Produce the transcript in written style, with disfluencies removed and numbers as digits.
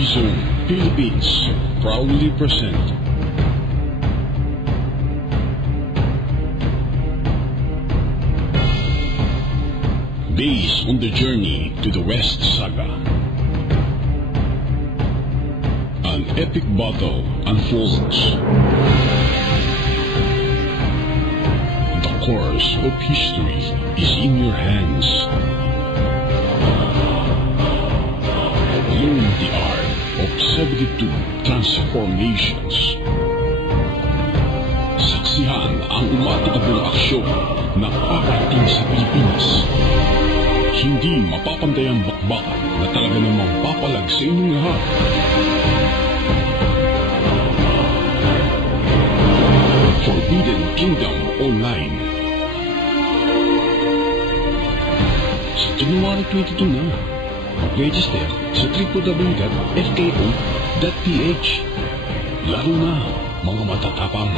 Zone, Philippines proudly present Based on the Journey to the West saga. An epic battle unfolds. The course of history is in your hands. Learn the art of 72 transformations. Saksihan ang umatakabong aksyon na paparating sa Pilipinas. Hindi mapapantayang bakbakan na talaga namang papalag sa inyong lahat. Forbidden Kingdom Online. Sa January 22 na, mag-register sa www.fko.ph. Lalo na, mga matatapang.